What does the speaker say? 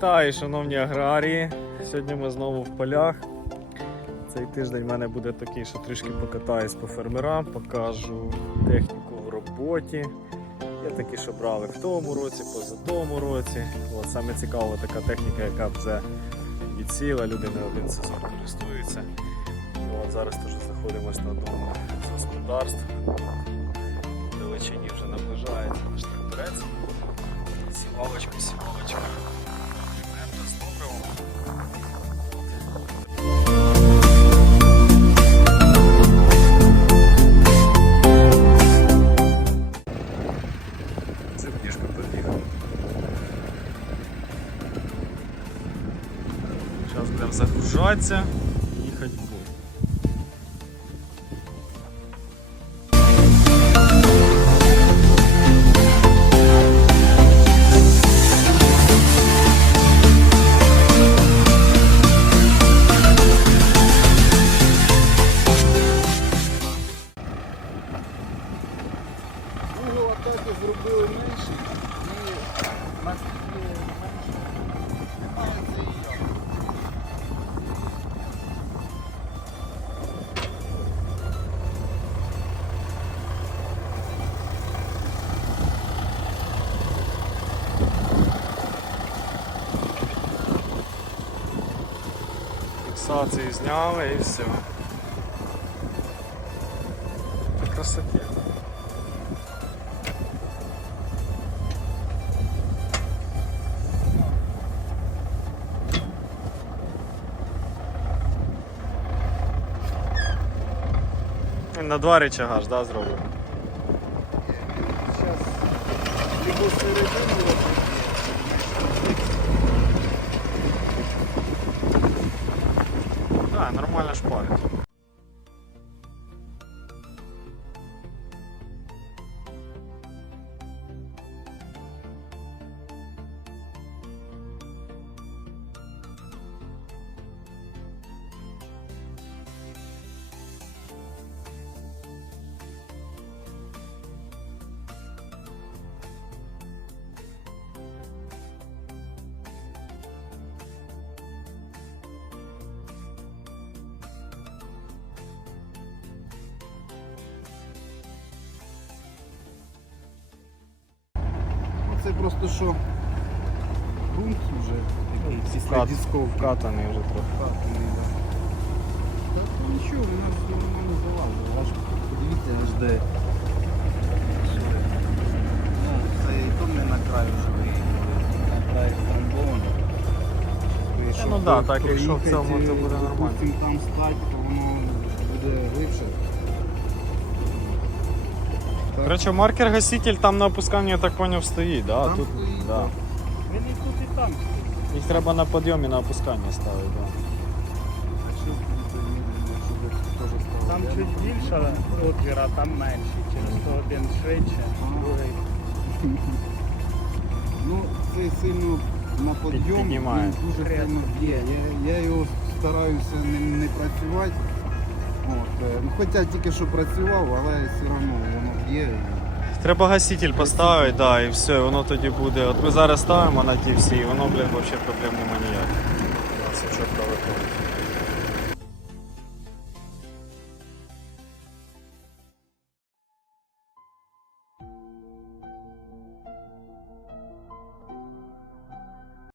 Вітаю, шановні аграрії. Сьогодні ми знову в полях. Цей тиждень в мене буде такий, що трішки покатаюсь по фермерам, покажу техніку в роботі. Є такі, що брали в тому році, поза тому році. От, саме цікаво така техніка, яка вже відсіла, люди не один сезон користуються. От, зараз теж знаходимося на одному з господарств. Далечині вже наближається наш тракторець. Сівалочка, сівалочка. Будемо загружатися і їхати в. Угол атаки зробили менший і нас менше. Фіксацію зняли і все. Красоті. На два рычага ж, да, зроблено? Зараз либо середину робити. Да, нормально шпарить. Це просто що ґрунт вже такий після Вкат- дісковки. Вкатаний вже трохи. Вкатаний, да. Так, ну нічого, у нас нормально залазило. Аж подивіться, аж де. Ну, це і то не на краю вже виїхали. На краю трамбовано. Ну да, так, якщо в цьому, то буде нормально. Там стать, то воно буде глибше. Так. Короче, маркер-гаситель там на опусканні, я так поняв, стоїть, да? Там Тут, стоїть, да. Він і тут і там. Їх треба на підйомі на опускання ставити, да. Там чуть більше отвір, а там менший. Через то один швидше, другий. Ну, це сильно на підйом Піднімає. він дуже сильно б'є. Я, я його стараюся не, не працювати. От, е, ну, хоча тільки що працював, але все одно воно б'є. Треба гаситель поставити, да, і все, воно тоді буде. От ми зараз ставимо на ті всі, і воно, блін, взагалі проблем немає ніяких. Все чітко виходить.